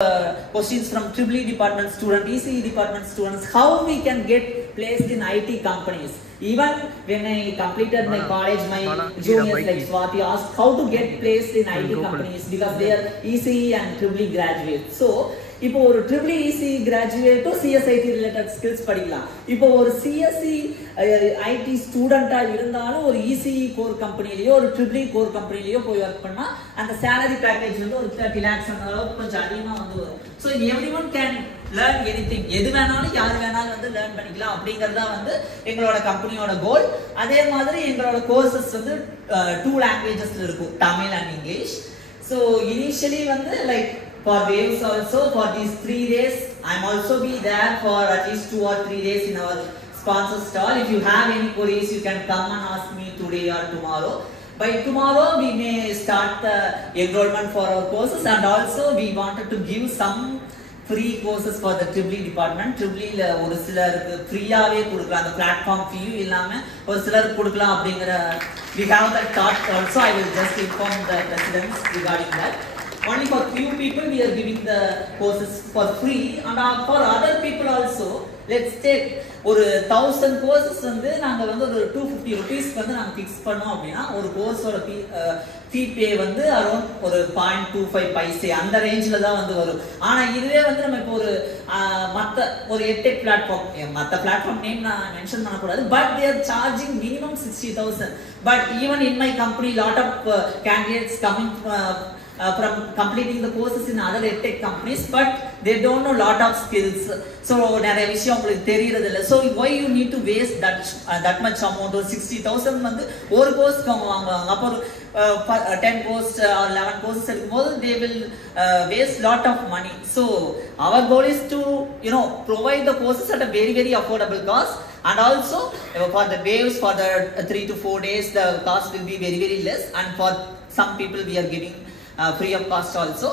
questions from EEE department students, ECE department students, how we can get placed in IT companies. Even when I completed my college, my juniors like Swati asked how to get placed in IT companies because they are ECE and EEE graduates. So, இப்போ ஒரு EEE ECE graduate CSIT related skills படிக்கலாம். இப்போ ஒரு CSE IT ஸ்டூடெண்டா இருந்தாலும் ஒரு ECE core கம்பெனிலயோ ஒரு EEE core கம்பெனிலயோ போய் வர்க் பண்ணா அந்த salary package வந்து ஒரு 30 lakhs அந்த அளவுக்கு கொஞ்சம் அதிகமா வந்து வரும். So everyone can learn anything. எது வேணாலும் யார் வேணாலும் வந்து லேர்ன் பண்ணிக்கலாம் அப்படிங்கறத வந்து எங்களோட கம்பெனியோட கோல். அதே மாதிரி எங்களோட கோர்சஸ் வந்து 2 languagesல இருக்கும், Tamil and English. So initially வந்து like for waves also for these 3 days I'm also be there for at least 2 or 3 days in our sponsor stall. If you have any queries you can come and ask me today or tomorrow. By tomorrow we may start the enrollment for our courses, and also we wanted to give some free courses for the EEE department. EEE la ஒரு சிலருக்கு ஃப்ரீயாவே கொடுக்கலாம், அந்த பிளாட்ஃபார்ம் ஃபீ இல்லாம ஒரு சிலருக்கு கொடுக்கலாம் அப்படிங்கற we have that thought also. I will just inform the presidents regarding that. Only for few people we are giving the courses for free, and for other people also let's take ஒரு 1000 courses வந்து நாங்க வந்து ஒரு 250 rupees வந்து நாங்க ஃபிக்ஸ் பண்ணோம் அப்படினா ஒரு கோர்ஸோட fee pay வந்து அரௌண்ட் ஒரு 0.25 பைசே அந்த ரேஞ்சில தான் வந்து வரும். ஆனா இதுவே வந்து நம்ம இப்போ ஒரு மத்த ஒரு edtech பிளாட்ஃபார்ம், மத்த பிளாட்ஃபார்ம் நேம் நான் மென்ஷன் பண்ண கூடாது, but they are charging minimum 60,000. But even in my company lot of candidates coming from completing the courses in other edtech companies, but they don't know lot of skills. So நிறைய விஷயம் உங்களுக்கு தெரியறது இல்ல. So why you need to waste that much amount or 60,000 வந்து ஒரு கோர்ஸ்க்கு அவங்க வாங்குவாங்க. அப்போ 10 course or 11 courses இருக்கும்போது they will waste lot of money. So our goal is to provide the courses at a very very affordable cost, and also for the waves for the 3 to 4 days the cost will be very very less, and for some people we are giving free of cost also.